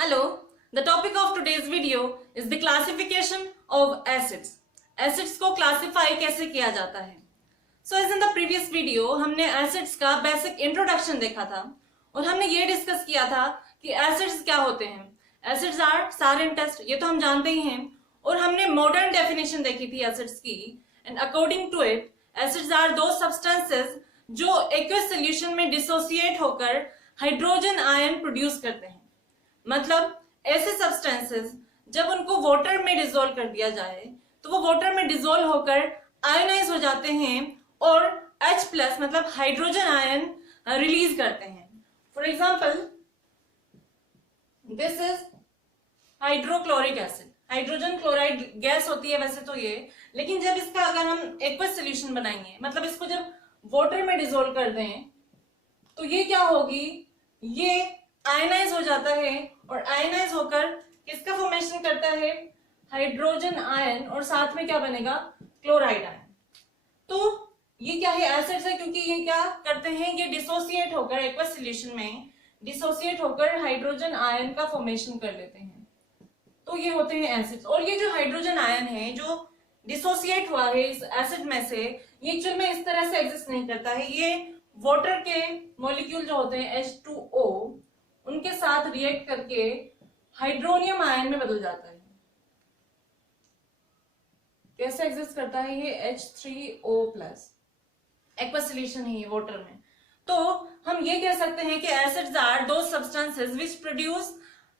Hello, the topic of today's video is the classification of acids. Acids को classify कैसे किया जाता है? So as in the previous video हमने acids का basic introduction देखा था और हमने ये discuss किया था कि acids क्या होते हैं. Acids are sarin test, ये तो हम जानते ही हैं और हमने modern definition देखी थी acids की and according to it acids are those substances जो aqueous solution में dissociate होकर hydrogen ion produce करते हैं. मतलब ऐसे सब्सटेंसेस जब उनको वाटर में डिसॉल्व कर दिया जाए तो वो वाटर में डिसॉल्व होकर आयनाइज हो जाते हैं और H+ मतलब हाइड्रोजन आयन रिलीज करते हैं. For example this is hydrochloric acid. Hydrogen chloride gas होती है वैसे तो ये, लेकिन जब इसका अगर हम एक्वस सॉल्यूशन बनाएंगे मतलब इसको जब वाटर में डिसॉल्व कर दें तो ये क्या होगी, ये आयनाइज हो जाता है और आयनाइज होकर किसका फॉर्मेशन करता है, हाइड्रोजन आयन, और साथ में क्या बनेगा, क्लोराइड आयन. तो ये क्या है, एसिड्स है क्योंकि ये क्या करते हैं, ये डिसोसिएट होकर एक्वस सॉल्यूशन में डिसोसिएट होकर हाइड्रोजन आयन का फॉर्मेशन कर लेते हैं. तो ये होते हैं एसिड्स. और ये जो हाइड्रोजन आयन है जो डिसोसिएट हुआ है इस एसिड में से, ये एक्चुअल में इस तरह से एग्जिस्ट नहीं करता है. ये वाटर के मॉलिक्यूल जो होते हैं H2O उनके साथ रिएक्ट करके हाइड्रोनियम आयन में बदल जाता है. कैसे एग्जिस्ट करता है ये H3O+, एक्वस सॉल्यूशन है ये वाटर में. तो हम ये कह सकते हैं कि एसिड्स आर दो substances which produce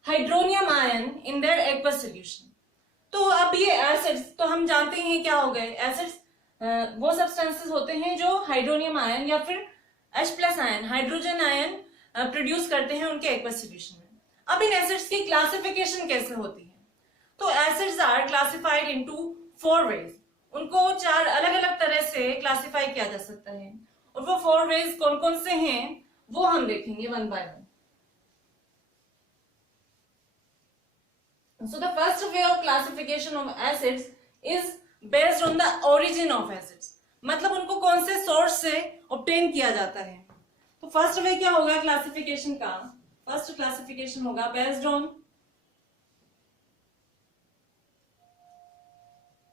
hydronium ion in their aqueous solution. तो अब ये एसिड्स तो हम जानते हैं क्या हो गए, एसिड्स वो सब्सटेंसेस होते हैं जो हाइड्रोनियम आयन या फिर H+ ion, hydrogen ion produce करते हैं उनके एक्वस सॉल्यूशन में. अब इन एसिड्स की क्लासिफिकेशन कैसे होती है, तो acids are classified into 4 ways. उनको 4 अलग अलग तरह से क्लासिफाई किया जा सकता है और वो 4 वेज कौन कौन से हैं वो हम देखेंगे one by one. So the first way of classification of acids is based on the origin of acids. मतलब उनको कौन से सोर्स से ऑब्टेन किया जाता है. तो फर्स्ट वे क्या होगा क्लासिफिकेशन का, फर्स्ट क्लासिफिकेशन होगा बेस्ड ऑन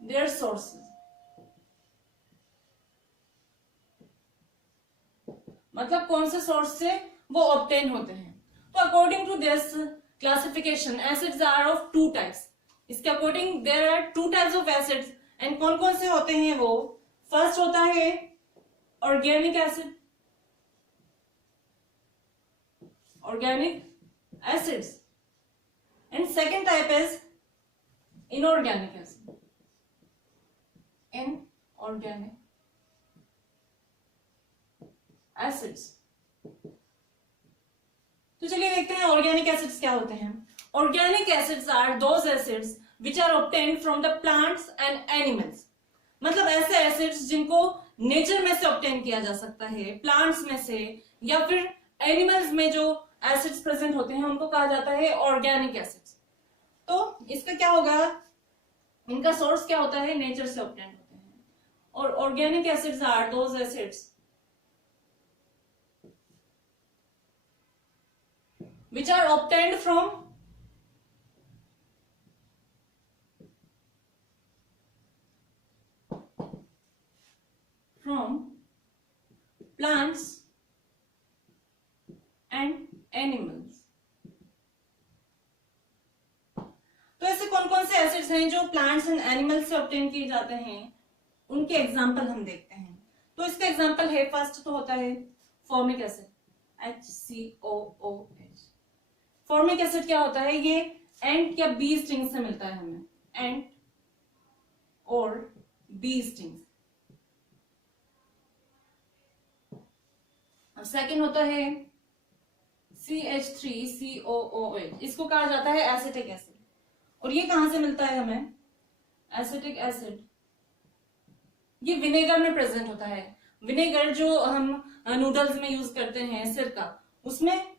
देयर सोर्सेज. मतलब कौन से सोर्स से वो ऑब्टेन होते हैं. तो according to this classification acids are of 2 types. इसके according there are 2 types of acids and कौन कौन से होते हैं वो. फर्स्ट होता है organic acid, organic acids, and second type is inorganic acid. Inorganic acids. तो चलिए देखते हैं ऑर्गेनिक एसिड्स क्या होते हैं. Organic acids are those acids which are obtained from the plants and animals. मतलब ऐसे एसिड्स जिनको नेचर में से ऑब्टेन किया जा सकता है, प्लांट्स में से या फिर एनिमल्स में जो एसिड्स प्रेजेंट होते हैं उनको कहा जाता है ऑर्गेनिक एसिड्स. तो इसका क्या होगा, इनका सोर्स क्या होता है, नेचर से ऑब्टेन होते हैं. और organic acids are those acids which are obtained from plants and animals. तो ऐसे कौन कौन से एसिड्स हैं जो प्लांट्स एंड एनिमल्स से ऑब्टेन किए जाते हैं, उनके एग्जांपल हम देखते हैं. तो इसका एग्जांपल है, फर्स्ट तो होता है formic acid HCOOH. Formic acid क्या होता है, ये एंट या बी स्टिंग से मिलता है हमें, एंट और बी स्टिंग. अब सेकेंड होता है CH3COOH. इसको कहा जाता है एसिटिक एसिड. और ये कहां से मिलता है हमें, एसिटिक एसिड ये विनेगर में प्रेजेंट होता है. विनेगर जो हम नूडल्स में यूज करते हैं, सिरका, उसमें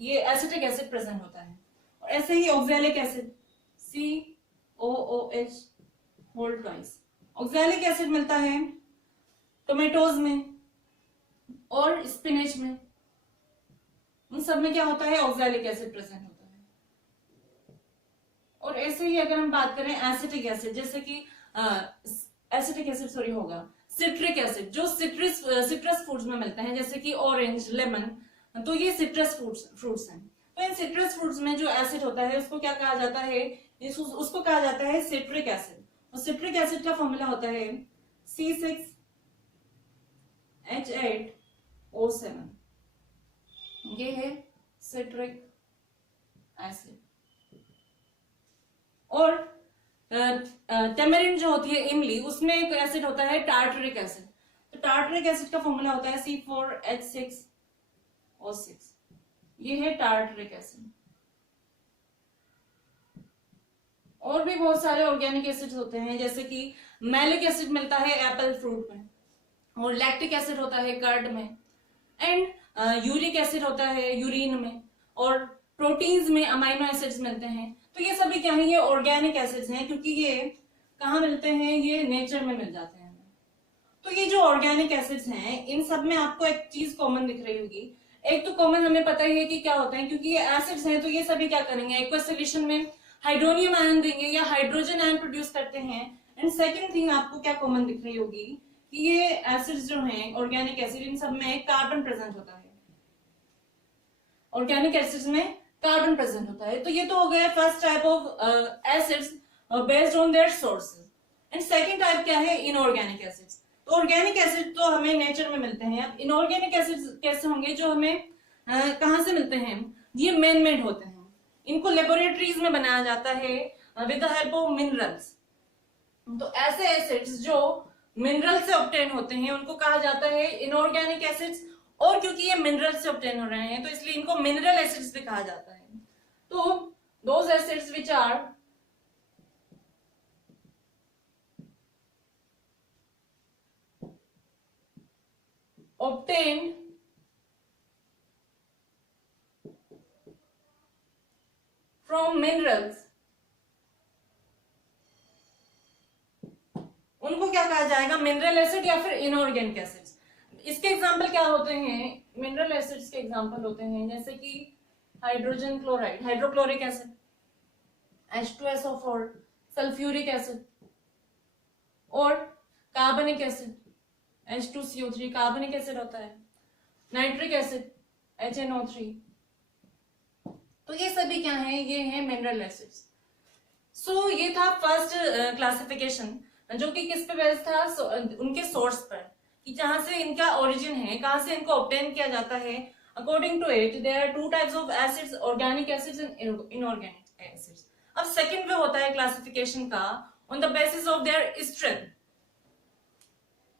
ये एसिटिक एसिड प्रेजेंट होता है. और ऐसे ही oxalic acid COOH whole twice. Oxalic acid मिलता है टोमेटोज में और स्पिनच में. उन सब में क्या होता है, ऑक्सैलिक एसिड प्रेजेंट होता है. और ऐसे ही अगर हम बात करें एसिटिक एसिड, जैसे कि एसिटिक एसिड सॉरी होगा सिट्रिक एसिड, जो सिट्रस फ्रूट्स में मिलते हैं, जैसे कि ऑरेंज, लेमन, तो ये सिट्रस फ्रूट्स हैं। तो इन सिट्रस फ्रूट्स में जो एसिड होता है उसको क्या कहा जाता है, उसको कहा जाता है सिट्रिक एसिड। और सिट्रिक एसिड का फॉर्मूला होता है C6H8O7, ये है सिट्रिक एसिड। और टेमेरिन जो होती है इमली, उसमें एक एसिड होता है टार्टरिक एसिड। तो टार्टरिक एसिड का फॉर्मूला होता है C4H6O6, ये है टार्टरिक एसिड। और भी बहुत सारे ऑर्गेनिक एसिड्स होते हैं, जैसे कि मैलिक एसिड मिलता है एप्पल फ्रूट में, और लैक्टिक एसिड होता है कर्ड में, एंड यूरिक एसिड होता है यूरिन में, और प्रोटीन्स में अमाइनो एसिड्स मिलते हैं। तो ये सभी क्या है, ये ऑर्गेनिक एसिड्स हैं, क्योंकि ये कहाँ मिलते हैं, ये नेचर में मिल जाते हैं। तो ये जो ऑर्गेनिक एसिड्स हैं, इन सब में आपको एक चीज कॉमन दिख रही होगी। एक तो कॉमन हमें पता ही है कि क्या होता है, क्योंकि ये एसिड्स हैं, तो ये सभी क्या करेंगे, एक्वस सॉल्यूशन में हाइड्रोनियम आयन देंगे या हाइड्रोजन आयन प्रोड्यूस करते हैं। एंड सेकेंड थिंग आपको क्या कॉमन दिख रही होगी कि ये एसिड्स जो हैं ऑर्गेनिक एसिड, इन सब में कार्बन प्रेजेंट होता है। ऑर्गेनिक एसिड्स में कार्बन प्रेजेंट होता है। तो ये तो हो गया first type of acids based on there sources. And second type क्या है, इनऑर्गेनिक एसिड्स। तो ऑर्गेनिक एसिड तो हमें नेचर में मिलते हैं। अब इनऑर्गेनिक एसिड्स कैसे होंगे, जो हमें कहाँ से मिलते हैं, ये मैन मेड होते हैं। इनको लेबोरेटरीज में बनाया जाता है with the help of minerals. तो ऐसे एसिड्स जो मिनरल से ऑब्टेन होते हैं उनको कहा जाता है इनऑर्गेनिक एसिड्स। और क्योंकि ये मिनरल से ऑब्टेन हो रहे हैं तो इसलिए इनको मिनरल एसिड्स भी कहा जाता है। तो those acids which are obtained from minerals, उनको क्या कहा जाएगा, मिनरल एसिड या फिर इनऑर्गेनिक एसिड्स। इसके एग्जांपल क्या होते हैं, मिनरल एसिड्स के एग्जांपल होते हैं जैसे कि hydrogen chloride, hydrochloric acid, H2SO4, sulphuric acid, और कार्बनिक एसिड H2CO3 कार्बनिक एसिड होता है, नाइट्रिक एसिड HNO3। तो ये सभी क्या है, ये है मिनरल एसिड्स। सो ये था फर्स्ट क्लासिफिकेशन, जो कि किस पे बेस्ड था, उनके सोर्स पर, कि जहां से इनका ओरिजिन है, कहां से इनको ऑब्टेन किया जाता है। According to it there are two types of acids, organic acids and inorganic acids. अब सेकंड वे होता है क्लासिफिकेशन का on the basis of their strength.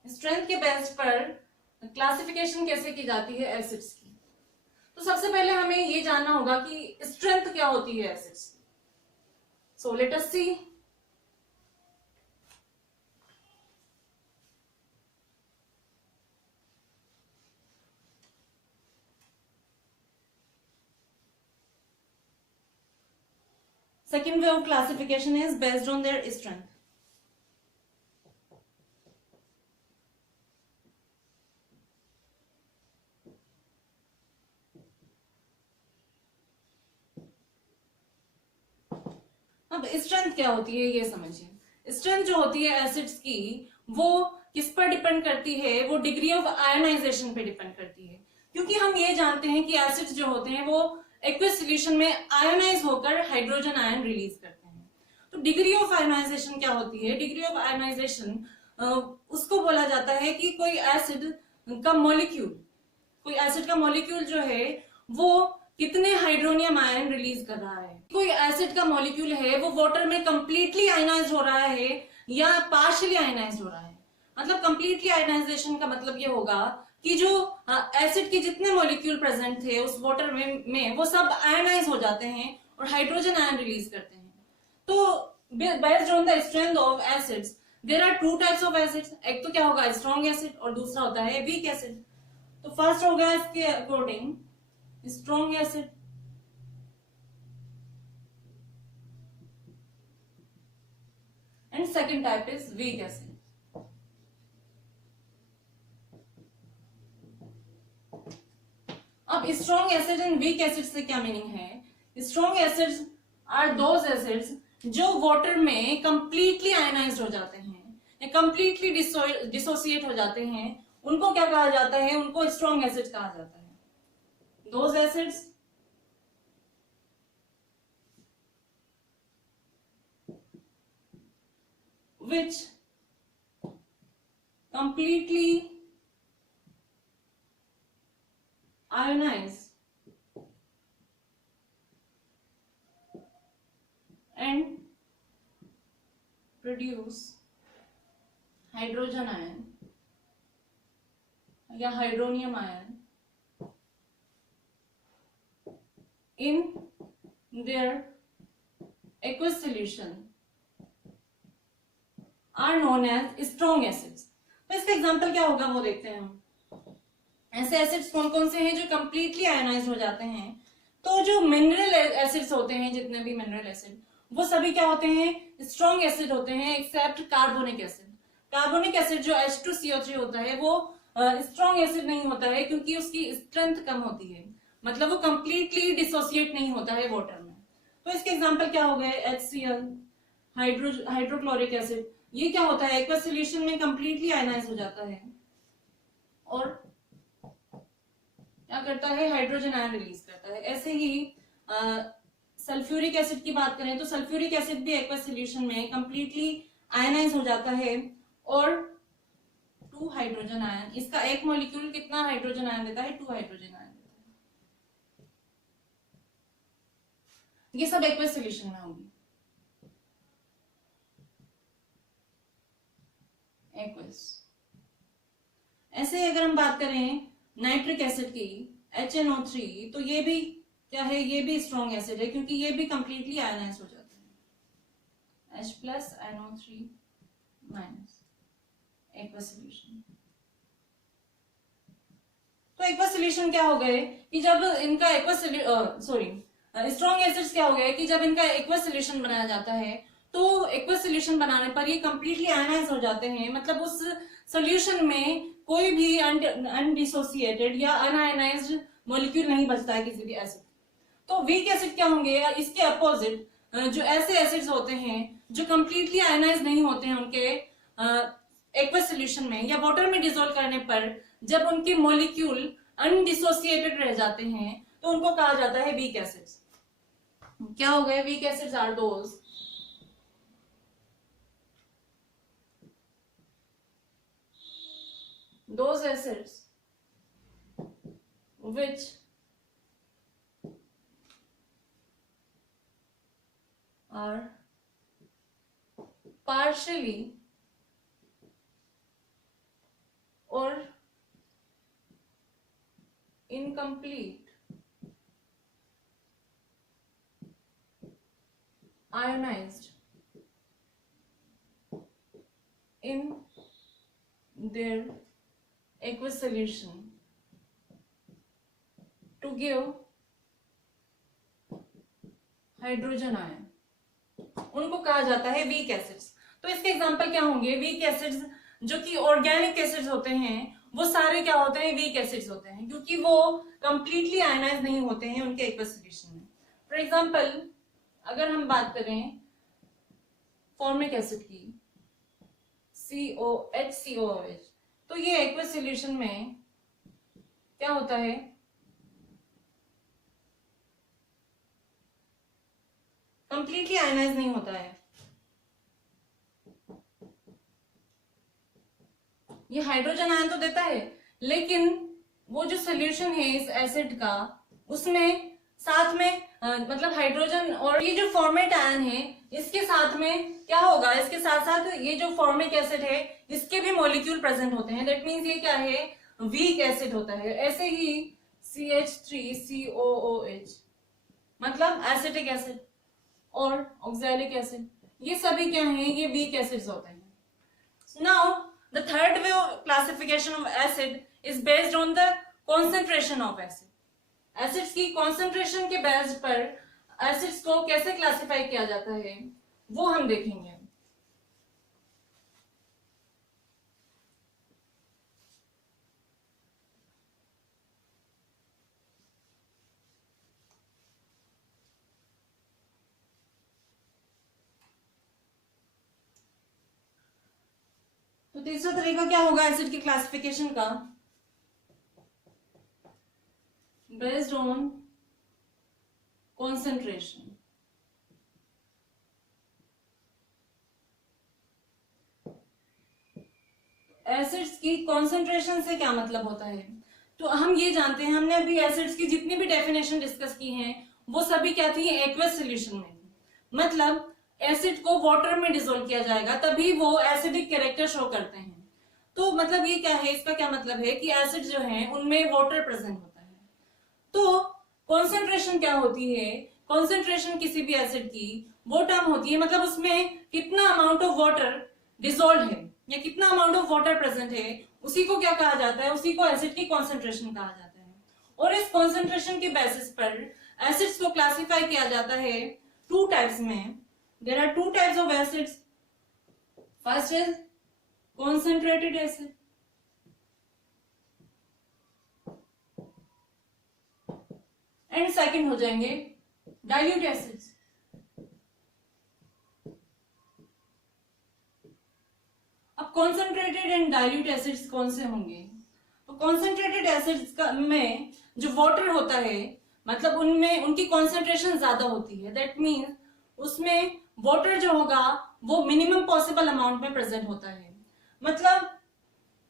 Strength के बेस पर क्लासिफिकेशन कैसे की जाती है एसिड्स की। तो सबसे पहले हमें ये जानना होगा कि स्ट्रेंथ क्या होती है acids. So let us see. Second way of classification is based on their strength. अब स्ट्रेंथ क्या होती है ये समझिए। स्ट्रेंथ जो होती है एसिड्स की, वो किस पर डिपेंड करती है, वो डिग्री ऑफ आयनाइजेशन पे डिपेंड करती है। क्योंकि हम ये जानते हैं कि एसिड्स जो होते हैं वो एक्वस सॉल्यूशन में आयोनाइज होकर हाइड्रोजन आयन रिलीज करते हैं। तो डिग्री ऑफ आयोनाइजेशन क्या होती है, डिग्री ऑफ आयोनाइजेशन उसको बोला जाता है कि कोई एसिड का मॉलिक्यूल, कोई एसिड का मॉलिक्यूल जो है वो कितने हाइड्रोनियम आयन रिलीज कर रहा है। कोई एसिड का मॉलिक्यूल है वो वाटर में कंप्लीटली आयनाइज हो रहा है या पार्शियली आयनाइज हो रहा है। मतलब कंप्लीटली आयनाइजेशन का मतलब ये होगा कि जो एसिड के जितने मॉलिक्यूल प्रेजेंट थे उस वाटर में वो सब आयनाइज हो जाते हैं और हाइड्रोजन आयन रिलीज करते हैं। तो based on the strength of acids there are two types of acids. एक तो क्या होगा, स्ट्रॉन्ग एसिड, और दूसरा होता है वीक एसिड। तो फर्स्ट हो गया इसके according strong acid, and second type is weak acid. अब strong acid and weak acid से क्या मीनिंग है। Strong acids are those acids जो वाटर में कंप्लीटली आयनाइज्ड हो जाते हैं या कंप्लीटली डिसोसिएट हो जाते हैं, उनको क्या कहा जाता है? उनको स्ट्रॉन्ग एसिड्स कहा जाता है। Those acids which completely ionize and produce hydrogen ion या hydronium ion in their aqueous solution are known as strong acids। तो इसका एग्जांपल क्या होगा वो देखते हैं हम। ऐसे एसिड्स कौन कौन से हैं जो कंप्लीटली आयनाइज हो जाते हैं? तो जो मिनरल एसिड्स होते हैं, जितने भी मिनरल एसिड, वो सभी क्या होते हैं? स्ट्रॉन्ग एसिड होते हैं, except carbonic acid. Carbonic acid जो H2CO3 होता है वो स्ट्रॉन्ग एसिड नहीं होता है, क्योंकि उसकी स्ट्रेंथ कम होती है, मतलब वो कंप्लीटली डिसोसिएट नहीं होता है वाटर में। तो इसके एग्जांपल क्या हो गए? HCl, hydrochloric acid. ये क्या होता है? एक्वस सॉल्यूशन में कंप्लीटली आयनाइज हो जाता है और क्या करता है? हाइड्रोजन आयन रिलीज करता है। ऐसे ही सल्फ्यूरिक एसिड की बात करें तो सल्फ्यूरिक एसिड भी एक्वस सॉल्यूशन में कंप्लीटली आयनाइज हो जाता है और 2 हाइड्रोजन आयन, इसका एक मॉलिक्यूल कितना हाइड्रोजन आयन देता है? 2 हाइड्रोजन आयन देता है। ये सब एक्वस सॉल्यूशन में होगी। एक्वस। ऐसे अगर हम बात करें नाइट्रिक एसिड की, HNO3, तो ये भी क्या है? ये भी स्ट्रॉन्ग एसिड है, क्योंकि ये भी कंप्लीटली आयनाइज हो जाता है। H+NO3- aqueous solution. तो एक्वस सॉल्यूशन क्या हो गए कि जब इनका एक्वस स्ट्रॉन्ग एसिड्स क्या हो गए कि जब इनका एक्वस सॉल्यूशन बनाया जाता है तो एक्वस सॉल्यूशन बनाने पर ये कंप्लीटली आयनाइज हो जाते हैं, मतलब उस सॉल्यूशन में कोई भी अनडिसोसिएटेड या अनआयनाइज्ड मॉलिक्यूल नहीं बचता है किसी भी एसिड। तो वीक एसिड क्या होंगे? इसके अपोजिट जो ऐसे एसिड्स होते हैं जो कंप्लीटली आयनाइज नहीं होते हैं, उनके एक्वस सॉल्यूशन में या वाटर में डिसॉल्व करने पर जब उनके मॉलिक्यूल अनडिसोसिएटेड रह जाते हैं तो उनको कहा जाता है वीक एसिड्स। क्या हो गए? Weak acids are those acids which are partially or incomplete ionized in their aqueous solution to give hydrogen ion, उनको कहा जाता है वीक एसिड्स। तो इसके एग्जांपल क्या होंगे? वीक एसिड्स जो कि ऑर्गेनिक एसिड्स होते हैं वो सारे क्या होते हैं? वीक एसिड्स होते हैं, क्योंकि वो कंप्लीटली आयनाइज नहीं होते हैं उनके एक्वस सॉल्यूशन में। फॉर एग्जांपल अगर हम बात करें फॉर्मिक एसिड की, COHCOOH, तो ये एक्वस सॉल्यूशन में क्या होता है? कंप्लीटली आयनाइज नहीं होता है। ये हाइड्रोजन आयन तो देता है, लेकिन वो जो सॉल्यूशन है इस एसिड का, उसमें साथ में मतलब हाइड्रोजन और ये जो फॉर्मेट आयन है इसके साथ में क्या होगा? इसके साथ साथ ये जो फॉर्मिक एसिड है इसके भी मॉलिक्यूल प्रेजेंट होते हैं। दैट मीन्स ये क्या है? वीक एसिड होता है। ऐसे ही CH3COOH मतलब एसिटिक एसिड और ऑक्सैलिक एसिड, ये सभी क्या हैं? ये वीक एसिड्स होते हैं। Now the third way of classification of acid is based on the concentration of acid. Acids की कॉन्सेंट्रेशन के बेस पर एसिड्स को कैसे क्लासिफाई किया जाता है वो हम देखेंगे। तो तीसरा तरीका क्या होगा एसिड की क्लासिफिकेशन का, बेस्ड ऑन कॉन्सेंट्रेशन। एसिड्स की कॉन्सेंट्रेशन से क्या मतलब होता है, तो हम ये जानते हैं, हमने अभी एसिड्स की जितनी भी डेफिनेशन डिस्कस की हैं वो सभी क्या थी, एक्वस सॉल्यूशन में थी। मतलब एसिड को वाटर में डिसोल्व किया जाएगा तभी वो एसिडिक कैरेक्टर शो करते हैं। तो मतलब ये क्या है, इसका क्या मतलब है कि एसिड जो है उनमें वाटर प्रेजेंट होता है। तो कॉन्सेंट्रेशन क्या होती है, कॉन्सेंट्रेशन किसी भी एसिड की वो टर्म होती है, मतलब उसमें कितना अमाउंट ऑफ वाटर डिसोल्व है या कितना अमाउंट ऑफ वाटर प्रेजेंट है, उसी को क्या कहा जाता है, उसी को एसिड की कॉन्सेंट्रेशन कहा जाता है। और इस कॉन्सेंट्रेशन के बेसिस पर एसिड्स को क्लासिफाई किया जाता है टू टाइप्स में। There are two types of acids, first is concentrated acid and second हो जाएंगे डाइल्यूट एसिड्स। अब कॉन्सेंट्रेटेड एंड डाइल्यूट एसिड्स कौन से होंगे, तो कॉन्सेंट्रेटेड एसिड्स का में जो वाटर होता है, मतलब उनमें उनकी कॉन्सेंट्रेशन ज्यादा होती है, दैट मीन्स उसमें वाटर जो होगा वो मिनिमम पॉसिबल अमाउंट में प्रेजेंट होता है, मतलब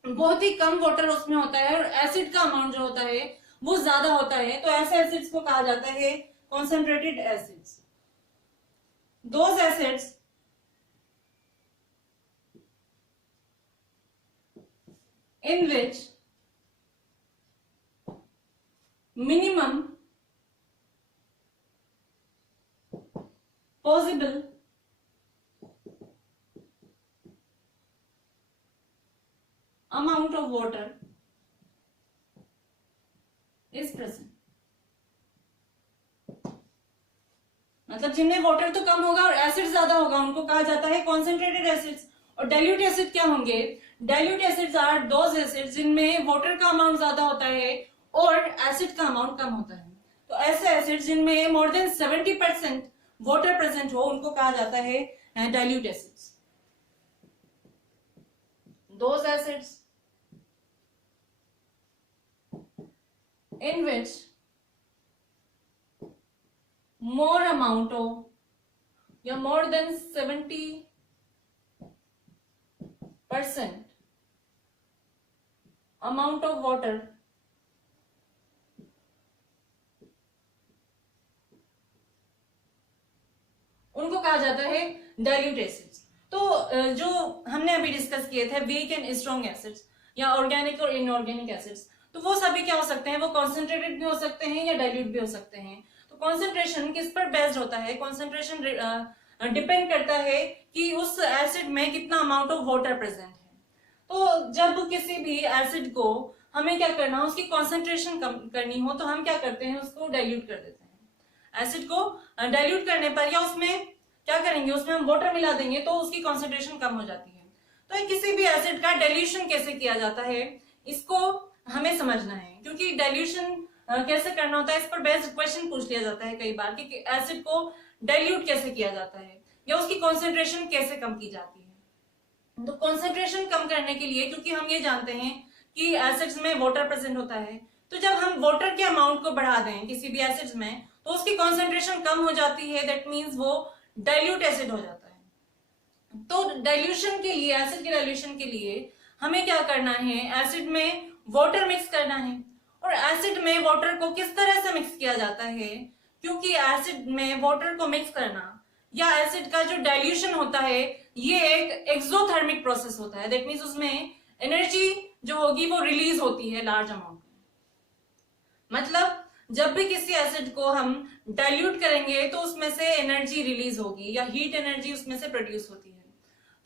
बहुत ही कम वाटर उसमें होता है और एसिड का अमाउंट जो होता है वो ज्यादा होता है। तो ऐसे एसिड्स को कहा जाता है concentrated acids. Those acids in which minimum possible amount of water is present। मतलब जिनमें वाटर तो कम होगा और एसिड ज्यादा होगा उनको कहा जाता है कॉन्सेंट्रेटेड एसिड्स। और डाइल्यूट एसिड क्या होंगे, dilute acids are those acids जिनमें वाटर का अमाउंट ज्यादा होता है और एसिड का अमाउंट कम होता है। तो ऐसे एसिड्स जिनमें मोर देन 70% वाटर प्रेजेंट हो उनको कहा जाता है dilute acids. Those acids in which more amount of या more than 70% amount of water उनको कहा जाता है डाइल्यूट एसिड्स। तो जो हमने अभी डिस्कस किए थे वीक एंड स्ट्रॉन्ग एसिड्स या ऑर्गेनिक और इनऑर्गेनिक एसिड्स, तो वो सभी क्या हो सकते हैं, वो कॉन्सेंट्रेटेड भी हो सकते हैं या डाइल्यूट भी हो सकते हैं। तो कॉन्सेंट्रेशन किस पर बेस्ड होता है, कॉन्सेंट्रेशन डिपेंड करता है कि उस एसिड में कितना अमाउंट ऑफ वाटर प्रेजेंट है। तो जब किसी भी एसिड को हमें क्या करना हो, उसकी कॉन्सेंट्रेशन कम करनी हो तो हम क्या करते हैं, उसको डाइल्यूट कर देते हैं। एसिड को डाइल्यूट करने पर या उसमें क्या करेंगे, उसमें हम वाटर मिला देंगे तो उसकी कॉन्सेंट्रेशन कम हो जाती है। तो किसी भी एसिड का डाइल्यूशन कैसे किया जाता है इसको हमें समझना है, क्योंकि डाइल्यूशन कैसे करना होता है इस पर बेस्ड क्वेश्चन पूछ लिया जाता है कई बार कि एसिड को डाइल्यूट कैसे किया जाता है या उसकी कॉन्सेंट्रेशन कैसे कम की जाती है। तो कॉन्सेंट्रेशन कम करने के लिए, क्योंकि हम ये जानते हैं कि एसिड्स में वाटर प्रेजेंट होता है, तो जब हम वाटर के अमाउंट को बढ़ा दें किसी भी एसिड्स में तो उसकी कॉन्सेंट्रेशन कम हो जाती है, दैट मीन्स वो डाइल्यूट एसिड हो जाता है। तो डाइल्यूशन के लिए, एसिड के डाइल्यूशन के लिए हमें क्या करना है, एसिड में वाटर मिक्स करना है। और एसिड में वाटर को किस तरह से मिक्स किया जाता है, क्योंकि एसिड में वाटर को मिक्स करना या एसिड का जो डाइल्यूशन होता है ये एक एक्सोथर्मिक प्रोसेस होता है, दैट मीन्स उसमें एनर्जी जो होगी वो रिलीज होती है लार्ज अमाउंट में। मतलब जब भी किसी एसिड को हम डाइल्यूट करेंगे तो उसमें से एनर्जी रिलीज होगी या हीट एनर्जी उसमें से प्रोड्यूस होती है।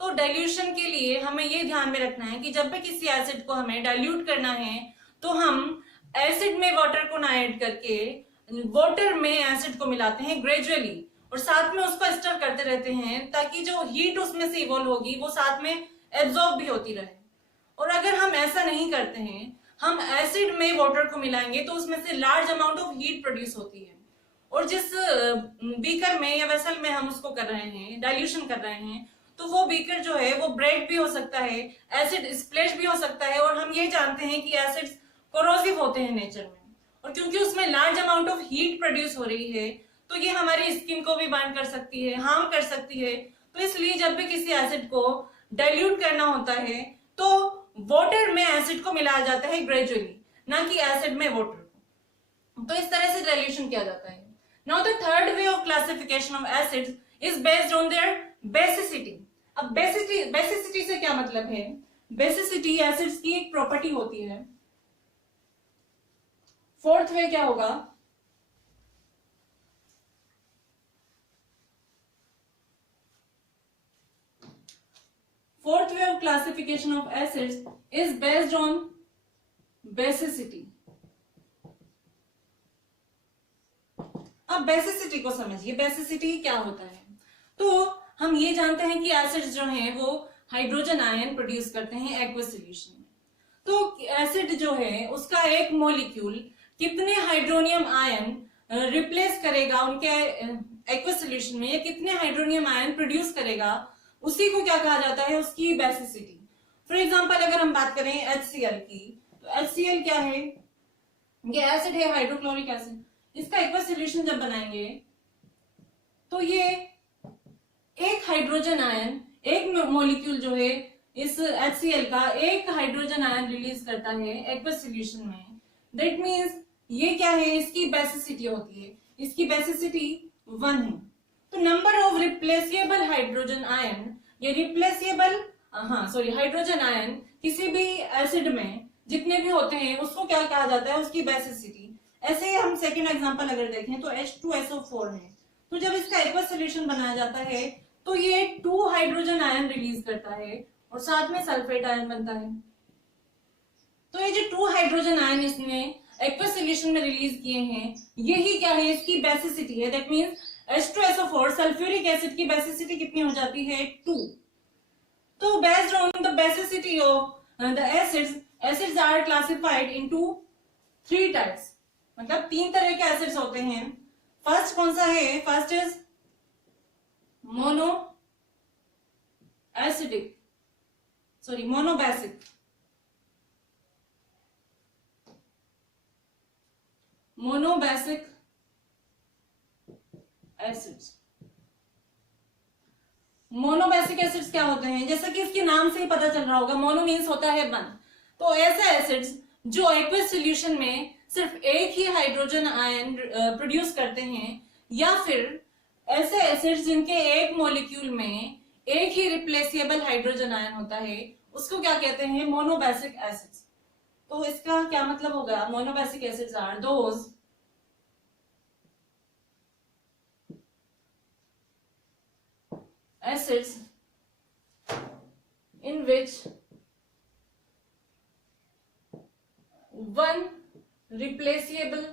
तो डाइल्यूशन के लिए हमें ये ध्यान में रखना है कि जब भी किसी एसिड को हमें डाइल्यूट करना है तो हम एसिड में वाटर को ना ऐड करके वाटर में एसिड को मिलाते हैं ग्रेजुअली और साथ में उसको स्टर करते रहते हैं ताकि जो हीट उसमें से इवॉल्व होगी वो साथ में एब्जॉर्ब भी होती रहे। और अगर हम ऐसा नहीं करते हैं, हम एसिड में वाटर को मिलाएंगे तो उसमें से large amount of heat produce होती है और जिस बीकर में या वेसल में हम उसको कर रहे हैं, डाइल्यूशन कर रहे हैं, तो वो बीकर जो है वो ब्रेक भी हो सकता है, एसिड स्प्लैश भी हो सकता है, और हम ये जानते हैं कि एसिड्स कोरोसिव होते हैं नेचर में, और क्योंकि उसमें large amount of heat produce हो रही है तो ये हमारी स्किन को भी बार्न कर सकती है, हार्म कर सकती है। तो इसलिए जब भी किसी एसिड को डाइल्यूट करना होता है तो वाटर में एसिड को मिलाया जाता है ग्रेजुअली, ना कि एसिड में वाटर को। तो इस तरह से डाइल्यूशन किया जाता है। Now the third way of classification of acids is based on there basicity. अब बेसिसिटी से क्या मतलब है? बेसिसिटी एसिड्स की एक प्रॉपर्टी होती है। फोर्थ वे क्या होगा? Fourth way of classification of acids is based on basicity. अब बेसिसिटी को समझिए, बेसिसिटी क्या होता है? तो हम ये जानते हैं कि एसिड्स जो हैं वो हाइड्रोजन आयन प्रोड्यूस करते हैं एक्वस सॉल्यूशन में। तो एसिड जो है उसका एक मॉलिक्यूल कितने हाइड्रोनियम आयन रिप्लेस करेगा उनके एक्वस सॉल्यूशन में, या कितने हाइड्रोनियम आयन प्रोड्यूस करेगा, उसी को क्या कहा जाता है? उसकी बेसिसिटी। फॉर एग्जांपल अगर हम बात करें HCl की, तो HCl क्या है? ये एसिड है, हाइड्रोक्लोरिक एसिड। इसका एक्वस सॉल्यूशन जब बनाएंगे तो ये एक हाइड्रोजन आयन, एक मॉलिक्यूल जो है इस HCl का एक हाइड्रोजन आयन रिलीज करता है एक्वस सॉल्यूशन में। दैट मीन्स ये क्या है? इसकी बेसिसिटी होती है, इसकी बेसिसिटी 1 है। तो number of replaceable hydrogen ion, ये रिप्लेसेबल हाइड्रोजन आयन किसी भी एसिड में जितने भी होते हैं उसको क्या कहा जाता है? उसकी बेसिसिटी। ऐसे ही हम सेकंड एग्जांपल अगर देखें तो H2SO4 है, तो जब इसका एक्वस सॉल्यूशन बनाया जाता है तो ये 2 हाइड्रोजन आयन रिलीज करता है और साथ में सल्फेट आयन बनता है। तो ये जो 2 हाइड्रोजन आयन इसने एक्वस सॉल्यूशन में रिलीज किए हैं, यही क्या है? इसकी बेसिसिटी है। That means H2SO4 sulphuric acid की बेसिसिटी कितनी हो जाती है? 2। तो based on the basicity of the acids are classified into 3 types. मतलब 3 तरह के एसिड्स होते हैं। फर्स्ट कौन सा है? First is monobasic acids. Monobasic acids क्या होते हैं? जैसा कि इसके नाम से ही पता चल रहा होगा, मोनो मीन्स होता है वन। तो ऐसे एसिड्स जो एक्वस सॉल्यूशन में सिर्फ एक ही हाइड्रोजन आयन प्रोड्यूस करते हैं, या फिर ऐसे एसिड्स जिनके एक मॉलिक्यूल में एक ही रिप्लेसेबल हाइड्रोजन आयन होता है, उसको क्या कहते हैं? Monobasic acids. तो इसका क्या मतलब होगा? Monobasic acids are those acids in which one replaceable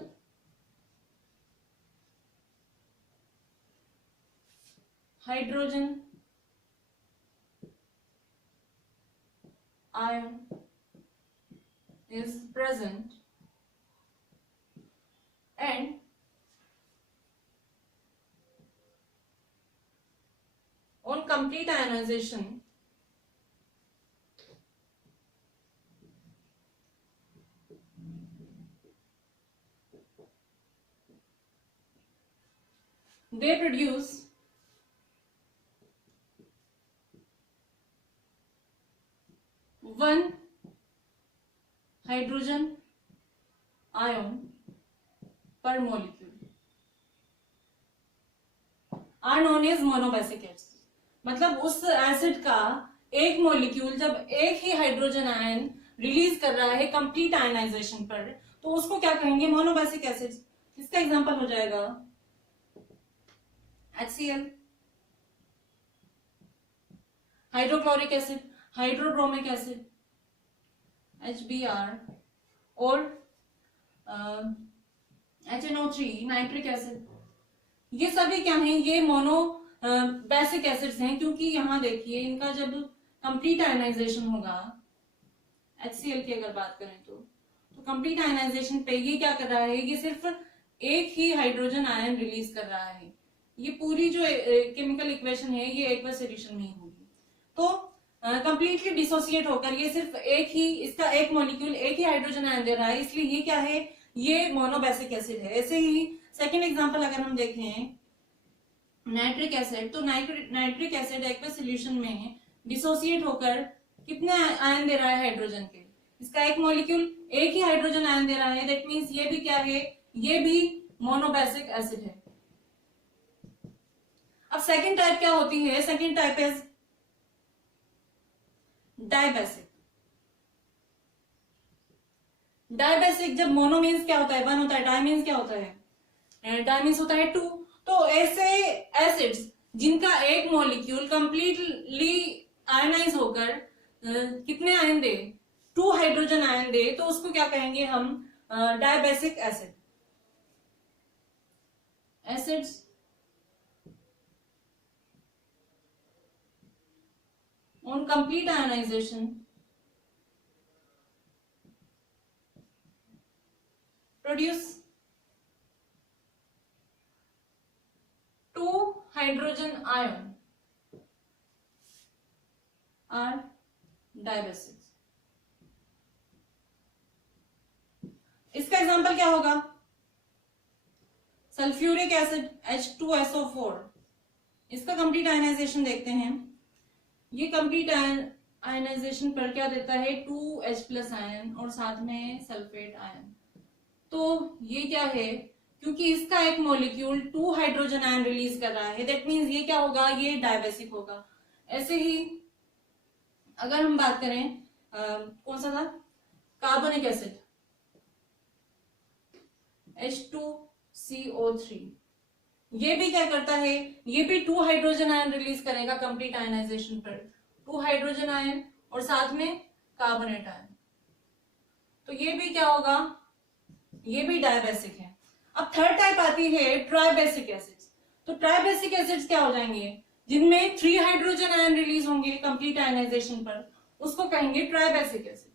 hydrogen ion is present and on complete ionization they produce one hydrogen ion per molecule are known as monobasic acids। मतलब उस acid का एक molecule जब एक ही hydrogen ion release कर रहा है complete ionization पर, तो उसको क्या कहेंगे? Monobasic acid. इसका एग्जांपल हो जाएगा HCl, hydrochloric acid, hydrobromic acid HBr, और HNO3 नाइट्रिक एसिड। ये सभी क्या हैं? ये मोनो बेसिक एसिड्स हैं, क्योंकि यहां देखिए इनका जब कंप्लीट आयनाइजेशन होगा, HCl की अगर बात करें तो कंप्लीट आयनाइजेशन पे ये क्या कर रहा है? ये सिर्फ एक ही हाइड्रोजन आयन रिलीज कर रहा है। ये पूरी जो केमिकल इक्वेशन है ये एक्वस सॉल्यूशन में ही होगी। तो कंप्लीटली डिसोसिएट होकर ये सिर्फ एक ही, इसका एक मॉलिक्यूल एक ही हाइड्रोजन आयन दे रहा है, इसलिए ये क्या है, ये मोनोबेसिक एसिड है। ऐसे ही सेकेंड एग्जांपल अगर हम देखें नाइट्रिक एसिड, तो नाइट्रिक एसिड एक्वस सॉल्यूशन में डिसोसिएट होकर कितने आयन दे रहा है हाइड्रोजन के, इसका एक मॉलिक्यूल एक ही हाइड्रोजन आयन दे रहा है, दैट मीन्स ये भी क्या है, ये भी मोनोबेसिक एसिड है। अब सेकेंड टाइप क्या होती है, second type is dibasic. Dibasic जब मोनो मीन्स क्या होता है, वन होता है, डाई मीन्स क्या होता है, डाई मीन्स होता है टू। तो ऐसे एसिड्स जिनका एक मॉलिक्यूल कंप्लीटली आयनाइज होकर कितने आयन दे, 2 हाइड्रोजन आयन दे, तो उसको क्या कहेंगे हम, dibasic acid. Acids on complete ionization produce 2 hydrogen ion are dibasic. इसका एग्जांपल क्या होगा, सल्फ्यूरिक एसिड H2SO4, इसका कंप्लीट आयनाइजेशन देखते हैं। ये कंप्लीट आयनाइजेशन पर क्या देता है, 2H+ आयन और साथ में सल्फेट आयन। तो ये क्या है, क्योंकि इसका एक मॉलिक्यूल 2 हाइड्रोजन आयन रिलीज कर रहा है, दैट मीन्स ये क्या होगा, ये डायबेसिक होगा। ऐसे ही अगर हम बात करें कौन सा था, कार्बोनिक एसिड H2CO3, ये भी क्या करता है, ये भी 2 हाइड्रोजन आयन रिलीज करेगा कंप्लीट आयनाइजेशन पर, 2 हाइड्रोजन आयन और साथ में कार्बोनेट आयन। तो ये भी क्या होगा, ये भी डायबेसिक है। अब थर्ड टाइप आती है ट्राइबेसिक एसिड्स। तो ट्राइबेसिक एसिड्स क्या हो जाएंगे, जिनमें 3 हाइड्रोजन आयन रिलीज होंगे कंप्लीट आयनाइजेशन पर, उसको कहेंगे tribasic acids.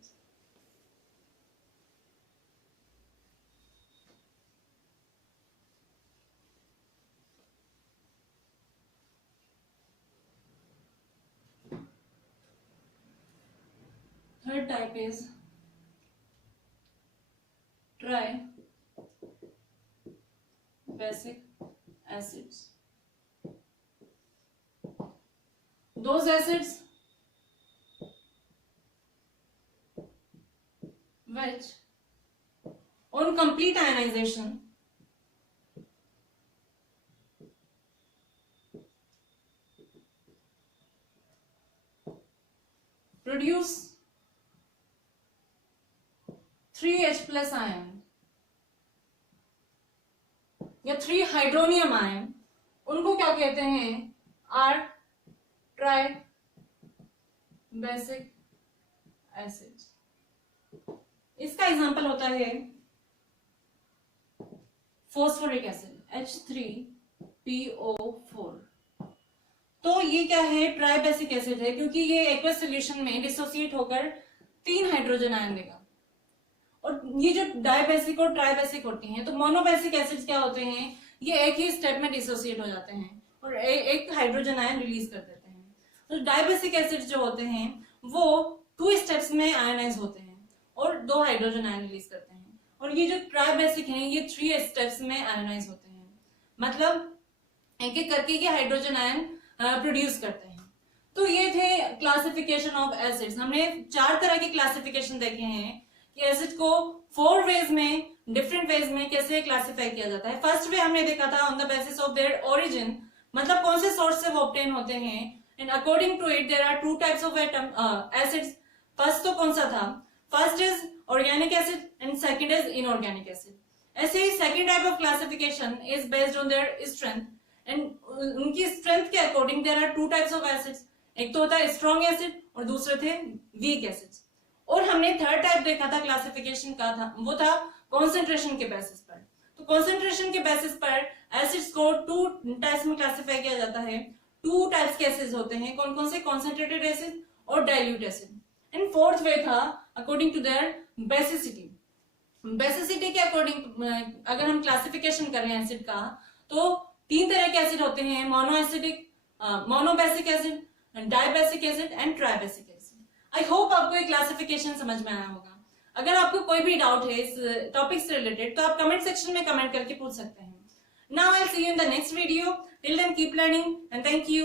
Third type is tribasic acids. Those acids which on complete ionization produce 3H+ ion या 3 हाइड्रोनियम आयन, उनको क्या कहते हैं, आर ट्राइबेसिक एसिड्स। इसका एग्जांपल होता है फॉस्फोरिक एसिड H3PO4। तो ये क्या है, ट्राइबेसिक एसिड है, क्योंकि ये एक्वस सॉल्यूशन में डिसोसिएट होकर 3 हाइड्रोजन आयन देगा। और ये जो डाइबेसिक और ट्राइबेसिक होती हैं, तो मोनोबेसिक एसिड्स क्या होते हैं, ये एक ही स्टेप में डिसोसिएट हो जाते हैं और एक हाइड्रोजन आयन रिलीज कर देते हैं। तो डाइबेसिक एसिड्स जो होते हैं वो 2 स्टेप्स में आयनाइज होते हैं और 2 हाइड्रोजन आयन रिलीज करते हैं। और ये जो ट्राइबेसिक हैं, ये 3 स्टेप्स में आयनाइज होते हैं, मतलब एक एक करके ये हाइड्रोजन आयन प्रोड्यूस करते हैं। तो ये थे क्लासिफिकेशन ऑफ एसिड्स। हमने 4 तरह के क्लासिफिकेशन देखे हैं कि एसिड को 4 वेज में, डिफरेंट वेज में कैसे क्लासिफाई किया जाता है। फर्स्ट वे हमने देखा था on the basis of their origin, मतलब कौन से सोर्स से वो ऑब्टेन होते हैं, and according to it there are 2 types of acids. First तो कौन सा था, first is organic acid and second is inorganic acid. ऐसे ही second type of classification is based on their strength, and उनकी स्ट्रेंथ के according there are 2 types of acids. एक तो होता है स्ट्रॉन्ग एसिड और दूसरे थे वीक एसिड्स। और हमने थर्ड टाइप देखा था क्लासिफिकेशन का, था वो था कॉन्सेंट्रेशन के बेसिस पर। तो कॉन्सेंट्रेशन के बेसिस पर एसिड्स को 2 टाइप्स में क्लासिफाई किया जाता है। 2 टाइप्स के एसिड्स होते हैं, कौन कौन से, कॉन्सेंट्रेटेड एसिड और dilute acid. And fourth way था according to their basicity. Basicity के अकॉर्डिंग अगर हम क्लासिफिकेशन कर रहे हैं एसिड का, तो 3 तरह के एसिड होते हैं, monobasic acid, dibasic acid and tribasic acid. I hope आपको ये क्लासिफिकेशन समझ में आया होगा। अगर आपको कोई भी डाउट है इस टॉपिक से रिलेटेड तो आप कमेंट सेक्शन में कमेंट करके पूछ सकते हैं। Now I see you in the next video. Till then keep learning and thank you.